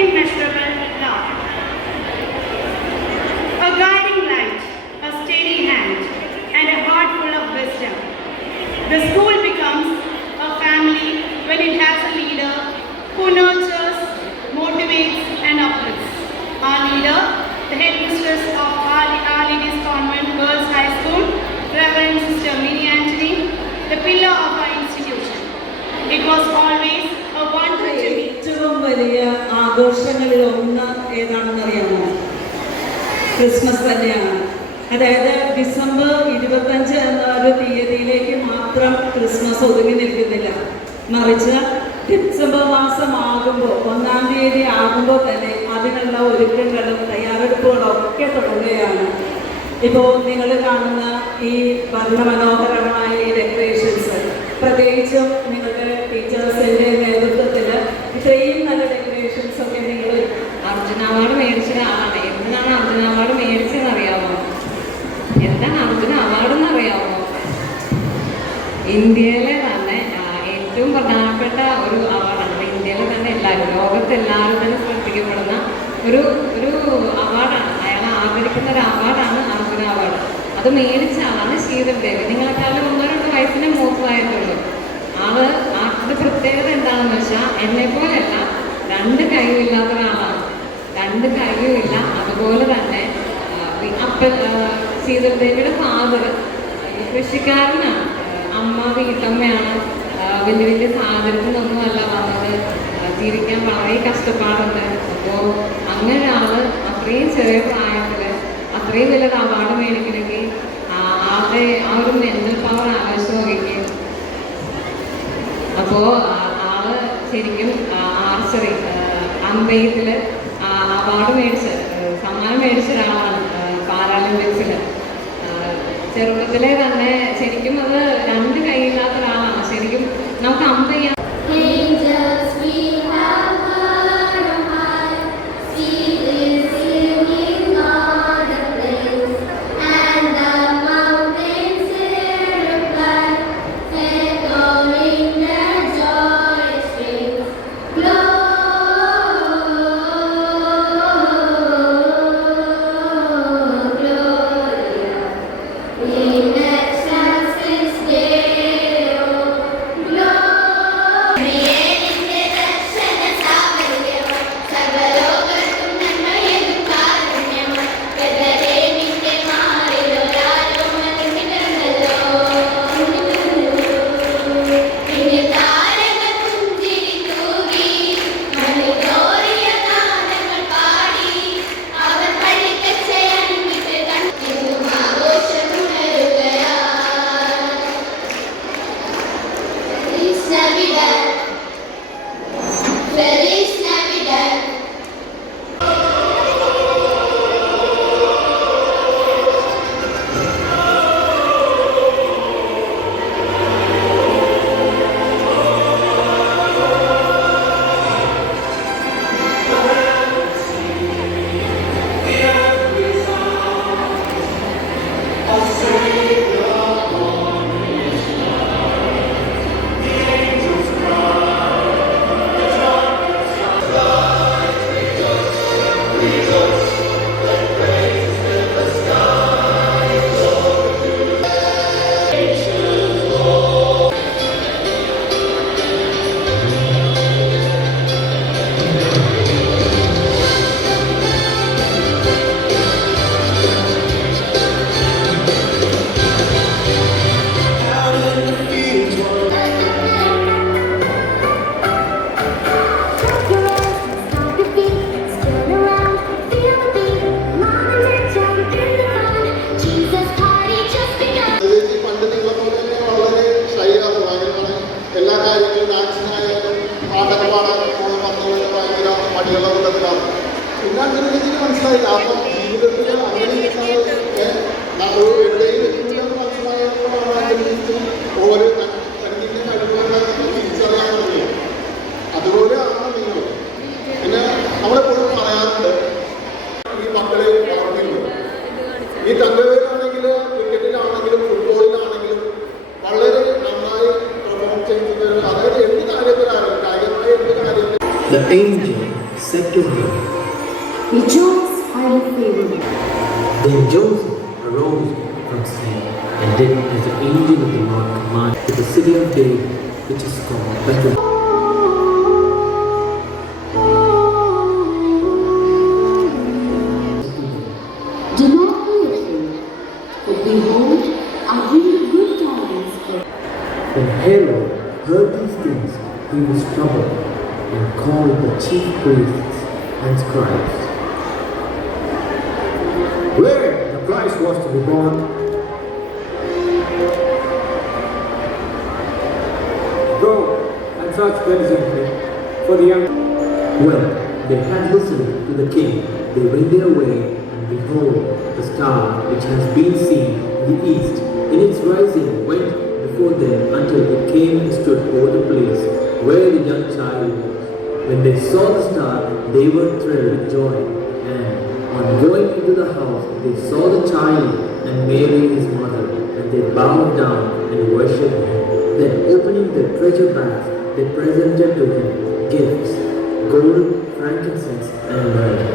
immeasurable love. A guiding light, a steady hand, and a heart full of wisdom. The school becomes a family when it has a leader who nurtures, motivates, and uplifts. Our leader, the headmistress of Our Lady's Convent Girls High School, Reverend Sister Minnie Anthony, the pillar of our institution. It was always a wonder to me. ഏറ്റവും വലിയ ആഘോഷങ്ങളിൽ ഒന്ന് ഏതാണെന്നറിയാമോ? ക്രിസ്മസ് തന്നെയാണ്. അതായത് ഡിസംബർ 25 എന്ന ഒരു തീയതിയിലേക്ക് മാത്രം ക്രിസ്മസ് ഒതുങ്ങി നിൽക്കുന്നില്ല. മറിച്ച് ഡിസംബർ മാസമാകുമ്പോൾ 1-ാം തീയതി ആകുമ്പോൾ തന്നെ അതിനുള്ള ഒരുക്കങ്ങളും തയ്യാറെടുപ്പുകളും ഒക്കെ തുടങ്ങുകയാണ്. ഇപ്പോൾ നിങ്ങൾ കാണുന്ന ഈ വർണ്ണമനോഹരമായ ഈ ഡെക്കറേഷൻസ്, പ്രത്യേകിച്ചും നിങ്ങളുടെ ടീച്ചേഴ്സിൻ്റെ നേതൃത്വത്തിൽ ഇത്രയും നല്ല ഡെക്കറേഷൻസ് ഒക്കെ നിങ്ങൾ അർജുന അവാർഡ് മേടിച്ച ആളാണ്. എന്തിനാണ് അർജുന അവാർഡ് മേടിച്ചതെന്ന് അറിയാമോ? എന്താണ് അർജുന അവാർഡ് എന്ന് അറിയാമോ? ഇന്ത്യയിലെ തന്നെ ഏറ്റവും പ്രധാനപ്പെട്ട ഒരു അവാർഡാണ്. ഇന്ത്യയിലെ തന്നെ എല്ലാവരും, ലോകത്തെല്ലാവരും തന്നെ ശ്രദ്ധിക്കപ്പെടുന്ന ഒരു അവാർഡാണ്. അയാളെ ആദരിക്കുന്ന ഒരു അവാർഡാണ് അർജുന അവാർഡ്. അത് മേടിച്ച ആളാണ് ശീതൾ ദേവി. നിങ്ങളെക്കാളും 1-2 വയസ്സിന് മൂത്തമായിട്ടുള്ളൂ. അത് പ്രത്യേകത എന്താണെന്ന് വെച്ചാൽ എന്നെ പോലെയല്ല, 2 കൈയും ഇല്ലാത്ത ഒരാളാണ്. 2 കൈയും ഇല്ല. അതുപോലെ തന്നെ ശീതൾ ദേവിയുടെ ഫാദർ കൃഷിക്കാരനാണ്, അമ്മ വീട്ടമ്മയാണ്. വലിയ വലിയ സാഹചര്യത്തിനൊന്നുമല്ല വന്നത്. ജീവിക്കാൻ വളരെ കഷ്ടപ്പാടുണ്ട്. അപ്പോൾ അങ്ങനെ ആള് അത്രയും ചെറിയ പ്രായത്തിൽ അത്രയും വലിയൊരു അവാർഡ് മേടിക്കണമെങ്കിൽ ആളുടെ ആ ഒരു മെന്റൽ പവർ ആവശ്യം വഹിക്കും. അപ്പോൾ ആള് ശരിക്കും ആർച്ചറി അമ്പെയ്ത്തിൽ അവാർഡ് സമ്മാനം മേടിച്ച ഒരാളാണ്. പാരാലിമ്പിക്സിൽ ചെറുപ്പത്തിലെ തന്നെ ശരിക്കും അത് 2 കൈയില്ലാത്ത ഒരാളാണ്. ശരിക്കും നമുക്ക് അമ്പെയ്യാൻ മനസ്സിലായില്ല. അപ്പം ജീവിതത്തിൽ അങ്ങനെ ഓരോ തനിക്കിൻ്റെ കഴിവുകളെ തിരിച്ചറിയാൻ കഴിയും. അതുപോലെയാണ് നിങ്ങൾ. പിന്നെ നമ്മളെപ്പോഴും പറയാറുണ്ട് ഈ മക്കളെ വളർത്തിയിട്ടുണ്ട്. ഈ തങ്കവേലാണെങ്കിൽ ക്രിക്കറ്റിലാണെങ്കിലും ഫുട്ബോളിലാണെങ്കിലും വളരെ നന്നായി പെർഫോം ചെയ്യുന്നത്. അതായത് എന്ത് കാര്യത്തിലായാലും കാര്യമായ എന്ത് കാര്യത്തിൽ The angel said to her, Rejoice, highly favored. Then Joseph arose from sleep and did as the angel of the Lord commanded to the city of David, which is called Bethlehem. Do not be afraid, for behold, I bring you good tidings for When Herod heard these things, he was troubled and called the chief priests and scribes. Where the Christ was to be born? Go and search diligently for the young. When they had listened to the king, they went their way, and behold, the star which has been seen in the east, in its rising went before them until it came and stood over the place where the young child was. When they saw the star, they were thrilled with joy, and on going into the house, they saw the child and Mary his mother, and they bowed down and worshipped him. Then opening their treasure bags, they presented to him gifts, gold, frankincense, and myrrh.